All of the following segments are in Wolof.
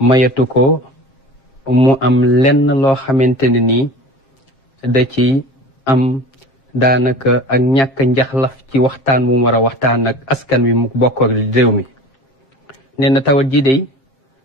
mayatu ko mu am lenn loo xamante ne nii da ci am daanaka ak ñàkk njaxlaf ci waxtaan mu war a waxtaan ak askan wi mu bokk ak réew mi. nee na tawat ji dey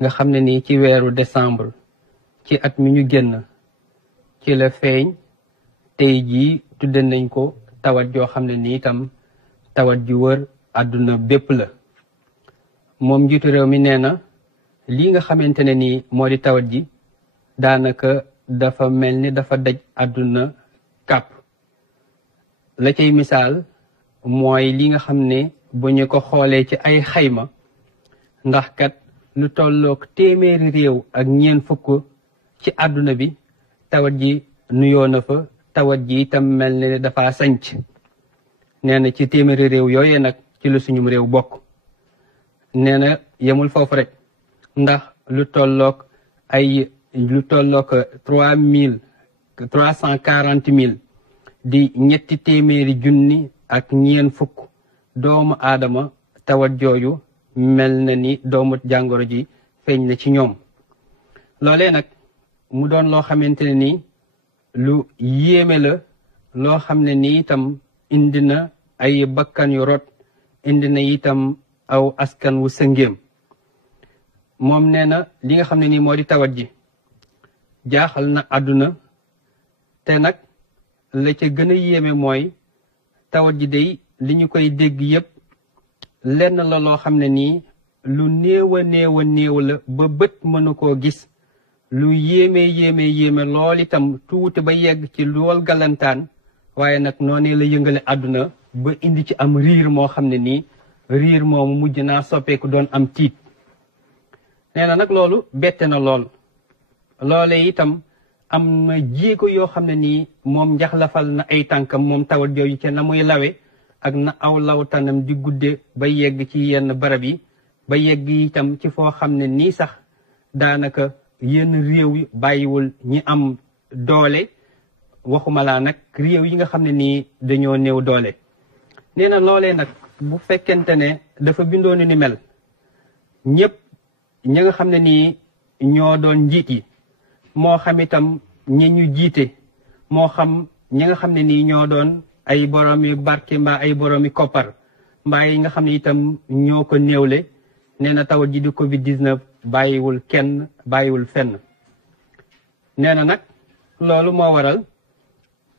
nga xam ne nii ci weeru décembre ci at mi ñu génn ci la feeñ tey jii tudde nañ ko tawat joo xam ne nii itam tawat ji wër àdduna bépp la. moom njiitu réew mi nee na lii nga xamante ne nii moo di tawat ji daanaka dafa mel ni dafa daj àdduna kàpp. la cay misaal mooy li nga xam ne bu ñu ko xoolee ci ay xayma ndax kat lu tolloog téeméeri réew ak ñeent fukk ci àdduna bi tawat ji nuyoo na fa tawat ji itam mel ne dafa sanc. nee na ci téeméeri réew yooyee nag ci lu suñum réew bokk. nee na yemul foofu rek ndax lu tolloog 340 000 di ñetti téeméeri junni ak ñeen fukk doomu aadama tawat jooju mel na ni doomu jàngoro ji feeñ na ci ñoom. loolee nag mu doon loo xamante ne ni lu yéeme la loo xam ne ni itam indi na ay bakkan yu rot indi na itam aw askan wu sëngéem. moom nee na li nga xam ne nii moo di tawat ji jaaxal na àdduna te nag la ca gën a yéeme mooy tawat ji day li ñu koy dégg yépp lenn la loo xam ne nii lu néew a néew la ba bët mënu koo gis lu yéeme lool itam tuuti ba yegg ci lool galantaan waaye nag noonee la yëngale àdduna ba indi ci am riir moo xam ne nii riir moomu mujj naa soppeeku doon am tiit. nee na nag loolu bette na lool loole itam am na jéego yoo xam ne nii moom njaxlafal na ay tànkam moom tawat jooju ca na muy lawe ak na aw lawtanam di gudde ba yegg ci yenn barab yi ba yegg itam ci foo xam ne nii sax daanaka yenn réew yi bàyyiwul ñi am doole waxuma laa nag réew yi nga xam ne nii dañoo néew doole. nee na loolee nag bu fekkente ne dafa bindoon ni mel ñëpp ñi nga xam ne nii ñoo doon njiit yi moo xam itam ñi ñu jiite moo xam ñi nga xam ne nii ñoo doon ay boroomi barke mbaa ay boroomi koppar mbaa yi nga xam ne itam ñoo ko néewle nee na tawat ji di Covid-19 bàyyiwul kenn bàyyiwul fenn. nee na nag loolu moo waral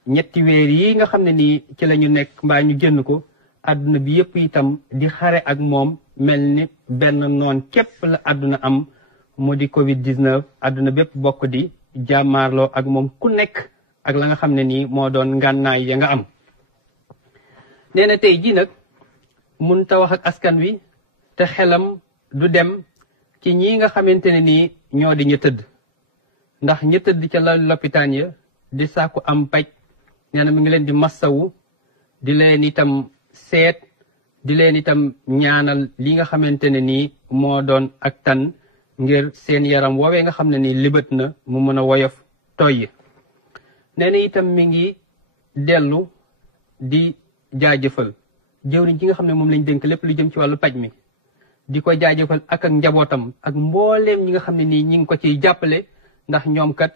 ñetti weer yi nga xam ne nii ci la ñu nekk mbaa ñu génn ko àdduna bi yépp itam di xare ak moom mel ni benn noon képp la àdduna am mu di Covid-19 àdduna bépp bokk di jàmmaarloo ak moom ku nekk ak la nga xam ne nii moo doon ngànnaay ya nga am. nee na tey jii nag mun ta wax ak askan wi te xelam du dem ci ñi nga xamante ne nii ñoo di ñu tëdd ndax ñu tëdd ca la lopitaan ya di sàkku am paj. nee na mi ngi leen di massawu di leen itam seet di leen itam ñaanal li nga xamante ne nii moo doon ak tan ngir seen yaram woowee nga xam ne nii libat na mu mën a woyof toyyi. nee na itam mi ngi dellu di jaajëfal jëwriñ ji nga xam ne moom lañ dénk lépp lu jëm ci wàllu paj mi di ko jaajëfal ak njabootam ak mbooleem ñi nga xam ne nii ñi ngi ko ciy jàppale ndax ñoom kat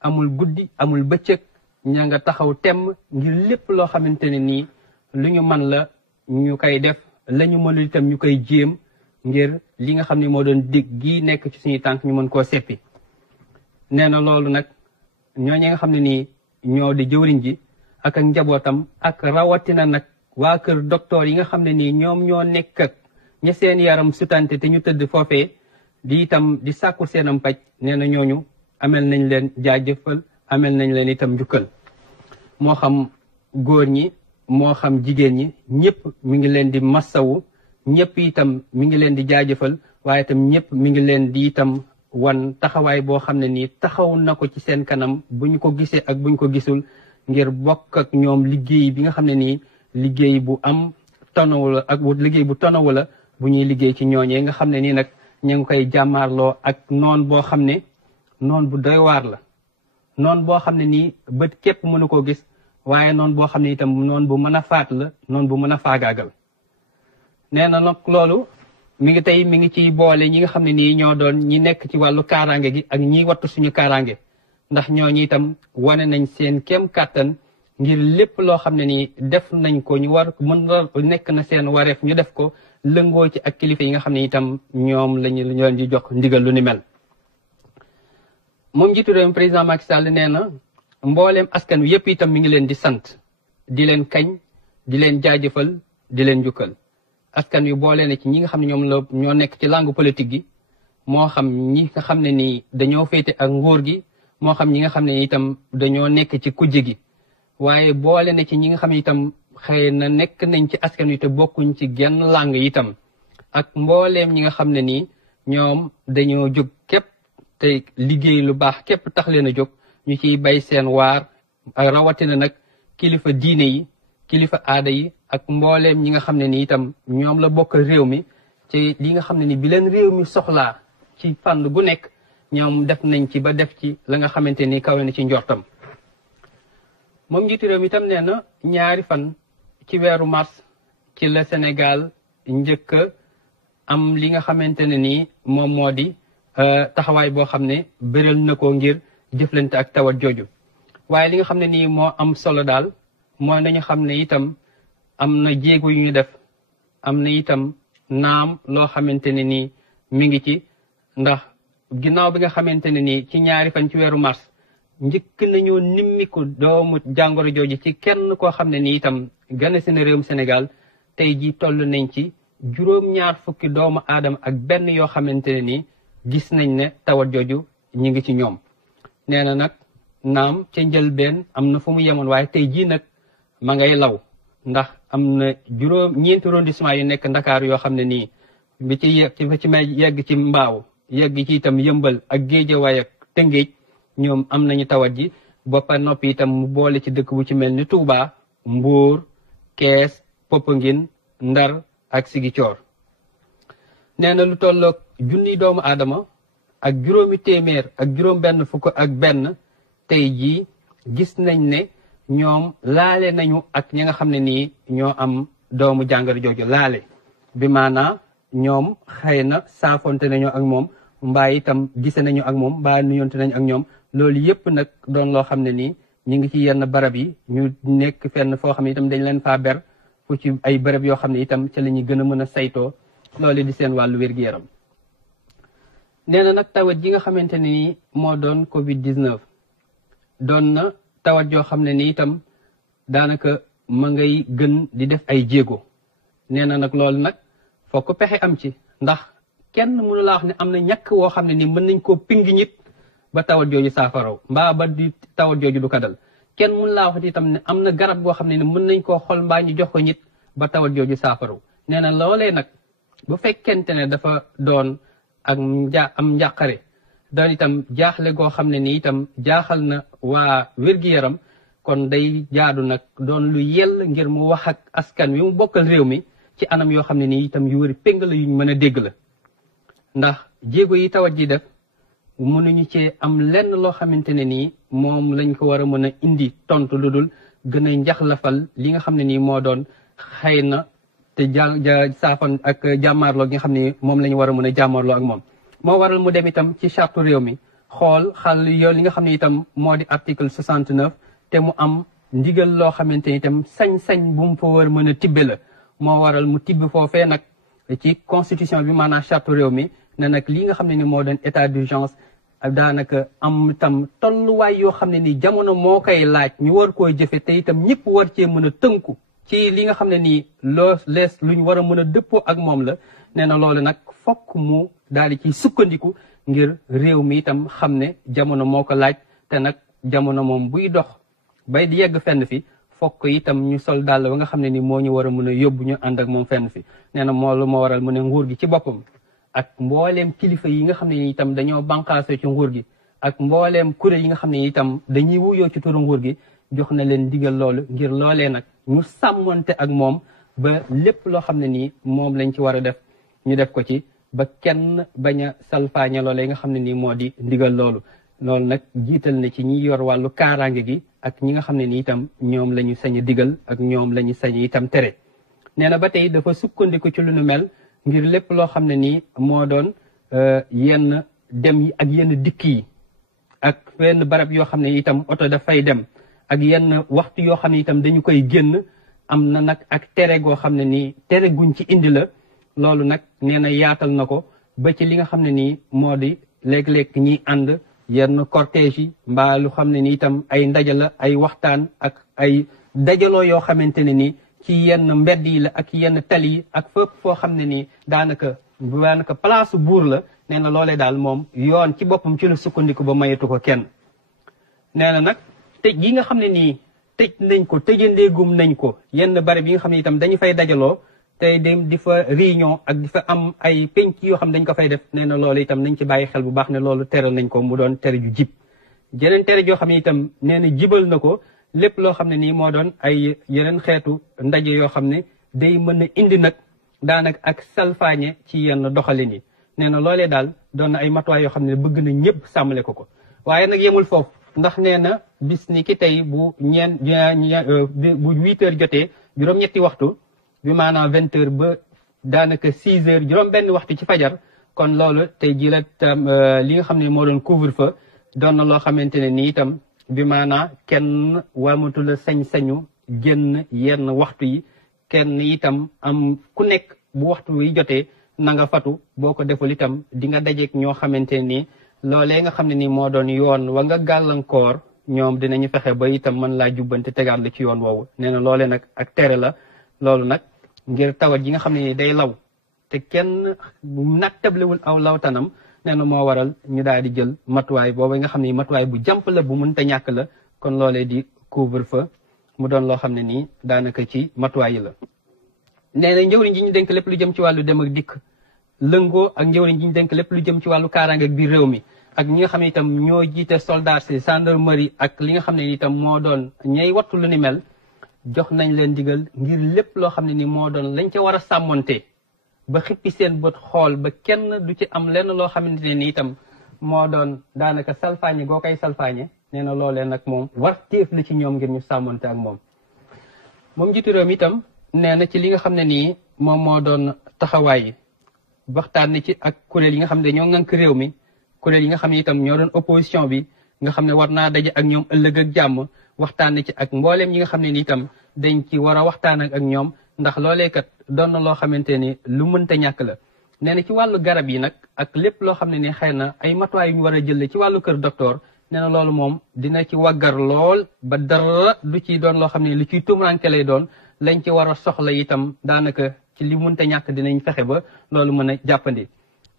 amul guddi amul bëccëg ña nga taxaw temm ngir lépp loo xamante ne nii lu ñu man la ñu koy def la ñu mënul itam ñu koy jéem ngir li nga xam ne moo doon dig gi nekk ci suñuy tànk ñu mën koo seppi. nee na loolu nag ñooñu nga xam ne nii ñoo di jëwriñ ji ak njabootam ak rawatina nag waa kër docteur yi nga xam ne nii ñoom ñoo nekk ak ña seen yaram sutante te ñu tëdd foofee di itam di sàkku seenam paj. nee na ñooñu amel nañ leen jaajëfal amel nañ leen itam njukkal moo xam góor ñi moo xam jigéen ñi ñëpp mi ngi leen di massawu ñëpp itam mi ngi leen di jaajëfal waaye itam ñëpp mi ngi leen di itam wan taxawaay boo xam ne nii taxaw na ko ci seen kanam bu ñu ko gisee ak bu ñu ko gisul ngir bokk ak ñoom liggéey bi nga xam ne nii liggéey bu am tonawu la ak liggéey bu tonawu la bu ñuy liggéey ci ñooñee nga xam ne nii nag ñu ngi koy jàmmaarloo ak noon boo xam ne noon bu doy waar la noon boo xam ne nii bët képp mënu koo gis waaye noon boo xam ne itam noon bu mën a faat la noon bu mën a faagaagal. nee na nag loolu mi ngi ciy boole ñi nga xam ne nii ñoo doon ñi nekk ci wàllu kaaraange gi ak ñiy wattu suñu kaaraange ndax ñooñu itam wane nañ seen kéem kàttan ngir lépp loo xam ne nii def nañ ko ñu war nekk na seen wareef ñu def ko lëngoo ci ak kilifa yi nga xam ne itam ñoom lañu leen di jox ndigal lu ni mel. moom njiitu réew mi président Macky Sall nee na mbooleem askan wi yëpp itam mi ngi leen di sant di leen kañ di leen jaajëfal di leen jukkal askan wi boole na ci ñi nga xam ne ñoo nekk ci langue politique gi moo xam ñi nga xam ne nii dañoo féete ak nguur gi moo xam ñi nga xam ne itam dañoo nekk ci kujje gi waaye boole na ci ñi nga xam ne itam xëy na nekk nañ ci askan wi te bokkuñ ci genn langue itam ak mbooleem ñi nga xam ne nii ñoom dañoo jóg képp te liggéey lu baax képp tax leen a jóg ñu ciy bay seen waar rawatina nag kilifa diine yi kilifa aada yi ak mbooleem ñi nga xam ne ni itam ñoom la bokk réew mi ci li nga xam ne ni bi leen réew mi soxlaa ci fànn gu nekk ñoom def nañ ci ba def ci la nga xamante ni kawe na ci njortam. moom njiitu réew mi itam nee na ñaari fan ci weeru mars ci la Sénégal njëkk am li nga xamante ne nii moom moo di taxawaay boo xam ne bëral na ko ngir jëflante ak tawat jooju waaye li nga xam ne nii moo am solo daal mooy nañu xam ne itam am na jéego yu ñu def am na itam naam loo xamante ne nii mi ngi ci ndax ginnaaw bi nga xamante ne nii ci ñaari fan ci weeru mars njëkk nañoo nimmiku doomu jàngoro jooju ci kenn koo xam ne nii itam gane si na réewum Sénégal tey ji toll nañ ci juróom-ñaar fukki doomu aadama ak benn yoo xamante ne nii gis nañ ne tawat jooju ñi ngi ci ñoom. nee na nag naam ca njëlbeen am na fu mu yemoon waaye tey jii nag ma ngay law ndax am na ñeenti arrondissement yu nekk Ndakaaru yoo xam ne nii bi ci yegg ci Mbaaw yegg ci itam Yëmbal ak Géejawaay ak Tëngéej ñoom am nañu tawat ji boppa noppi itam mu boole ci dëkk bu ci mel ni Touba Mbuur Kees Popenguine Ndar ak Sigicoor. nee na lu tolloog junni doomu aadama ak juróomi téeméer ak juróom benn fukk ak benn tey jii gis nañ ne ñoom laale nañu ak ñi nga xam ne nii ñoo am doomu jàngoro jooju laale bi maanaa ñoom xëy na saafonte nañu ak moom mbaa itam gise nañu ak moom mbaa nuyonte nañu ak ñoom loolu yëpp nag doon loo xam ne nii ñu ngi ci yenn barab yi ñu nekk fenn foo xam ne itam dañ leen faa ber fu ci ay barab yoo xam ne itam ca la ñuy gën a mën a saytoo loolu di seen wàllu wér-gu-yaram. nee na nag tawat ji nga xamante ne nii moo doon Covid-19 doon na tawat joo xam ne ni itam daanaka ma ngay gën di def ay jéego nee na nag loolu nag fokk pexe am ci ndax kenn mënu laa wax ne am na ñàkk woo xam ne ni mën nañ koo pingi ñit ba tawat jooju saafaraw mbaa ba di tawat jooju du ko dal kenn mënu laa wax itam ne am na garab goo xam ne ni mën nañ koo xol mbaa ñu jox ko ñit ba tawat jooju saafaraw nee na loolee nag bu fekkente ne dafa doon ak am njàqare doon itam jaaxle goo xam ne ni itam jaaxal na waa wér-gi-yaram kon day jaadu nag doon lu yell ngir mu wax ak askan wi mu bokkal réew mi ci anam yoo xam ne nii itam yu wëri péng la yuñ mën a dégg la ndax jéego yi tawat ji def mënuñu cee am lenn loo xamante ne nii moom lañ ko war a mën a indi tontu lu dul gën a njaxlafal li nga xam ne nii moo doon xëy na te saafan ak jàmmaarloo gi nga xam ne moom la ñu war a mën a jàmmaarloo ak moom moo waral mu dem itam ci charte réew mi xool xal yow li nga xam ne itam moo di article 69 te mu am ndigal loo xamante ni itam sañ-sañ bu mu fa war mën a tibbe la moo waral mu tibb foofee nag ci constitution bi maanaam charte réew mi ne nag li nga xam ne ni moo doon état d'urgence daanaka am itam tolluwaay yoo xam ne ni jamono moo koy laaj ñu war koo jëfe te itam ñëpp war cee mën a tënku ci li nga xam ne nii loo lees luñ war a mën a dëppoo ak moom la nee na loolu nag fokk mu daal di ciy sukkandiku ngir réew mi itam xam ne jamono moo ko laaj te nag jamono moom buy dox bay di yegg fenn fi fokk itam ñu sol dàll ba nga xam ne ni moo ñu war a mën a yóbbu ñu ànd ak moom fenn fi nee na moo waral mu ne nguur gi ci boppam ak mbooleem kilifa yi nga xam ne ni itam dañoo banqaasoo ci nguur gi ak mbooleem kuréel yi nga xam ne itam dañuy wuyoo ci turu nguur gi jox na leen digal loolu ngir loolee nag ñu sàmmonte ak moom ba lépp loo xam ne nii moom lañ ci war a def ñu def ko ci ba kenn bañ a salfaañe loolee nga xam ne nii moo di ndigal loolu nag jiital na ci ñi yor wàllu kaaraange gi ak ñi nga xam ne ni itam ñoom la ñu sañ a digal ak ñoom la ñu sañ itam tere nee na ba tey dafa sukkandiku ci lu nu mel ngir lépp loo xam ne nii moo doon yenn dem yi ak yenn dikk yi ak yenn barab yoo xam ne itam oto dafay dem ak yenn waxtu yoo xam ne itam dañu koy génn am na nag ak tere goo xam ne nii tere guñ ci indi la loolu nag nee na yaatal na ko ba ci li nga xam ne nii moo di léeg-léeg ñiy ànd yenn cortège yi mbaa lu xam ne ni itam ay ndaje la ay waxtaan ak ay dajaloo yoo xamante ne nii ci yenn mbedd yi la ak yenn tali yi ak fépp foo xam ne nii daanaka place buur la nee na loolee daal moom yoon ci boppam ci la sukkandiku ba mayetu ko kenn. nee na nag tëj yi nga xam ne nii tëj nañ ko tëjandeegum nañ ko yenn barab yi nga xam ne itam dañu fay dajaloo tey dem di fa réunion ak di fa am ay penc yoo xam ne dañ ko fay def nee na loolu itam nañ ci bàyyi xel bu baax ne loolu tere nañ ko mu doon tere ju jib. jeneen tere joo xam ne itam nee na jibal na ko lépp loo xam ne nii moo doon ay yeneen xeetu ndaje yoo xam ne day mën a indi nag daanaka ak salfaañe ci yenn doxalin yi nee na loolee daal doon na ay matuwaay yoo xam ne bëgg na ñëpp sàmmale ko waaye nag yemul foofu ndax nee na bis ni ki tey bu bu 8 heures jotee juróom-ñetti waxtu bi maanaam 20 heures ba daanaka 6 heures juróom-benn waxtu ci fajar kon loolu tey jii la tam li nga xam ne moo doon couvre-feu doon na loo xamante ne nii itam bi maanaam kenn wamatu la sañ-sañu génn yenn waxtu yi kenn itam am ku nekk bu waxtu wi jotee na nga fatu boo ko deful itam di nga dajeek ñoo xamante ni loolee nga xam ne ni moo doon yoon wa nga gàllankoor ñoom dinañu fexe ba itam mën laa jubbante tegaat la ci yoon woowu nee na loolee nag ak tere la loolu nag ngir tawat yi nga xam ne ni day law te kenn nattablewul aw lawtanam nee na moo waral ñu daal di jël matuwaay boobu nga xam ne matuwaay bu jàmp la bu mënta ñàkk la kon loolee di couvre-feu mu doon loo xam ne nii daanaka ci matuwaay yi la. nee na njëwriñ ji ñu dénk lépp lu jëm ci wàllu dem ak dikk lëngoo ak njëwriñ ji ñu dénk lépp lu jëm ci wàllu kaaraange ak biir réew mi ak ñi nga xam ne itam ñoo jiite soldats si gendarmerie ak li nga xam ne itam moo doon ñay wattu lu ni mel jox nañ leen digal ngir lépp loo xam ne ni moo doon lañ ca war a sàmmonte ba xippi seen bët xool ba kenn du ci am lenn loo xamante ne ni itam moo doon daanaka salfaañe goo koy salfaañe nee na loolee nag moom war téef la ci ñoom ngir ñu sàmmonte ak moom. moom jiitu réew mi itam nee na ci li nga xam ne nii moom moo doon taxawaay yi waxtaan na ci ak kuréel yi nga xam ne ñoo ŋànk réew mi kuréel yi nga xam ne itam ñoo doon opposition bi nga xam ne war naa daje ak ñoom ëllëg ak jàmm waxtaan na ci ak mbooleem ñi nga xam ne ni itam dañ ci war a waxtaan ak ñoom ndax loolee kat doon na loo xamante ni lu mënta ñàkk la. nee na ci wàllu garab yi nag ak lépp loo xam ne ni xëy na ay matuwaay yu ñu war a jël ci wàllu kër docteur nee na loolu moom dina ci waggar lool ba dara du ci doon loo xam ne lu ciy tumranke lay doon lañ ci war a soxla itam daanaka ci li mënta ñàkk dinañ fexe ba loolu mën a jàppandi.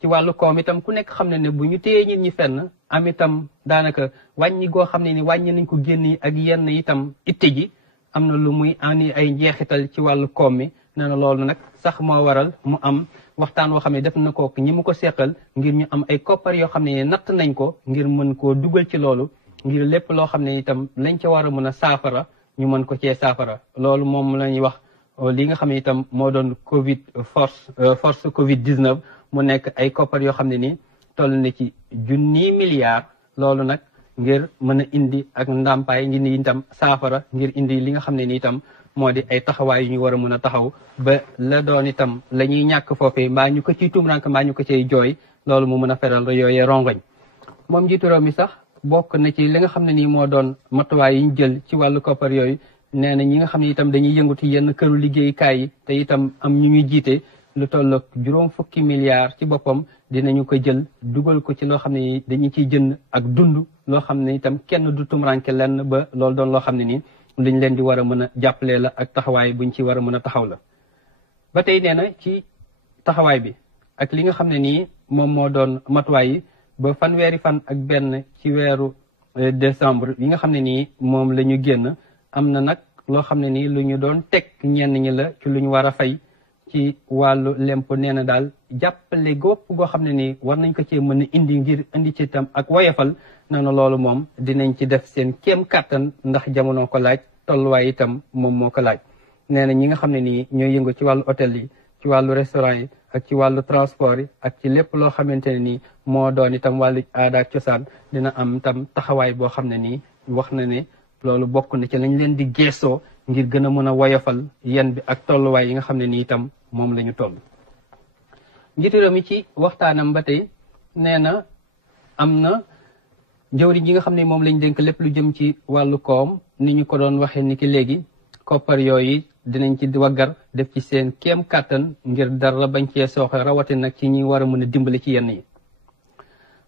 ci wàllu koom itam ku nekk xam ne ne bu ñu téyee nit ñi fenn am itam daanaka wàññi goo xam ne ni wàññi nañ ko génn ak yenn itam itte ji am na lu muy ani ay njeexital ci wàllu koom mi nee na loolu nag sax moo waral mu am waxtaan woo xam ne def na ko ñi mu ko seqal ngir ñu am ay koppar yoo xam ne natt nañ ko ngir mën koo dugal ci loolu ngir lépp loo xam ne itam lañ ca war a mën a saafara ñu mën ko cee saafara loolu moom la ñuy wax li nga xam ne itam moo doon force Covid 19 mu nekk ay koppar yoo xam ne ni toll na ci 1,000 milliards loolu nag ngir mën a indi ak ndàmpaay ngir ni itam saafara ngir indi li nga xam ne ni itam moo di ay taxawaay yu ñu war a mën a taxaw ba la doon itam la ñuy ñàkk foofee mbaa ñu ko ciy tumrank mbaa ñu ko ciy jooy loolu mu mën a feral yooyee rongoñ moom njiitu réew mi sax bokk na ci li nga xam ne nii moo doon matuwaay yi ñu jël ci wàllu koppar yooyu nee na ñi nga xam ne itam dañuy yëngatu yenn këru liggéeyukaay yi te itam am ñu ñuy jiite lu toll ak 50 milliards ci boppam dinañu ko jël dugal ko ci loo xam ne dañu ciy jënd ak dund loo xam ne itam kenn du tumranke lenn ba loolu doon loo xam ne nii luñ leen di war a mën a jàppalee la ak taxawaay buñ ci war a mën a taxaw la. ba tey nee na ci taxawaay bi ak li nga xam ne nii moom moo doon matuwaay yi ba fanweeri fan ak benn ci weeru décembre yi nga xam ne nii moom la ñu génn am na nag loo xam ne nii lu ñu doon teg ñenn ñi la ci lu ñu war a fay ci wàllu lemp nee na daal jàppale gópp goo xam ne nii war nañ ko cee mën a indi ngir indi ci itam ak woyofal nee na loolu moom dinañ ci def seen kéem kàttan ndax jamono ko laaj tolluwaay itam moom moo ko laaj. nee na ñi nga xam ne nii ñooy yëngu ci wàllu hôtel yi ci wàllu restaurant yi ak ci wàllu transport yi ak ci lépp loo xamante ne nii moo doon itam wàllu aada ak cosaan dina am itam taxawaay boo xam ne nii wax na ne loolu bokk na ci lañ leen di geesoo ngir gën a mën a woyofal yen bi ak tolluwaay yi nga xam ne nii itam moom la ñu toll. njiitu réew mi ci waxtaanam ba tey nee na am na jëwriñ ji nga xam ne moom lañ dénk lépp lu jëm ci wàllu koom ni ñu ko doon waxee ni ki léegi koppar yooyu dinañ ci waggar def ci seen kéem kàttan ngir dara bañ cee sooxe rawati nag ci ñi war a mën a dimbali ci yenn yi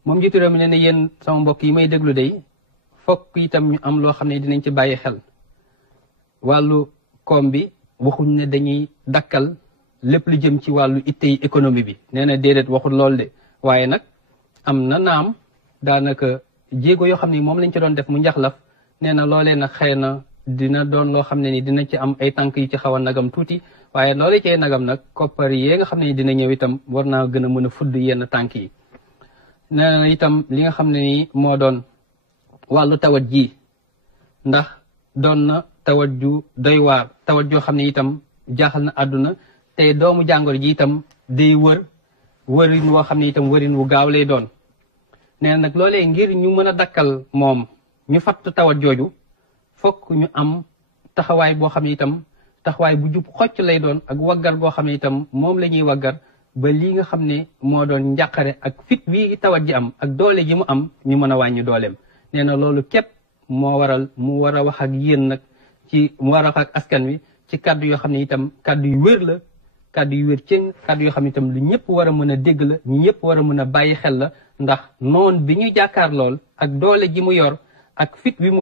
moom njiitu réew mi nee na yéen sama mbokk yi may déglu day fokk itam ñu am loo xam ne dinañ ci bàyyi xel wàllu koom bi waxuñ ne dañuy dakkal lépp lu jëm ci wàllu itte yi économie bi nee na déedéet waxul lool de waaye nag am na naam daanaka jéego yoo xam ne moom lañ ci doon def mu njaxlaf nee na loolee nag xëy na dina doon loo xam ne ni dina ci am ay tànk yu ci xaw a nagam tuuti waaye loolee ci ay nagam nag koppar yee nga xam ne ni dina ñëw itam war naa gën a mën a fudd yenn tànk yi nee na itam li nga xam ne ni moo doon wàllu tawat ji ndax doon na tawat ju doy waar tawat joo xam ne itam jaaxal na àdduna te doomu jàngoro ji itam day wërin woo xam ne itam wërin wu gaaw lay doon nee na nag loolee ngir ñu mën a dakkal moom ñu fatt tawat jooju fokk ñu am taxawaay boo xam ne itam taxawaay bu jub xocc lay doon ak waggar goo xam ne itam moom la ñuy waggar ba lii nga xam ne moo doon njàqare ak fit wi tawat ji am ak doole ji mu am ñu mën a wàññi dooleem nee na loolu képp moo waral mu war a wax ak yéen nag ci mu war a wax ak askan wi ci kàddu yoo xam ne itam kàddu yu wér la kàddu yu wér cëng kàddu yoo xam ne itam lu ñëpp war a mën a dégg la ñu ñëpp war a mën a bàyyi xel la ndax noon bi ñu jàkkaar lool ak doole ji mu yor ak fit wi mu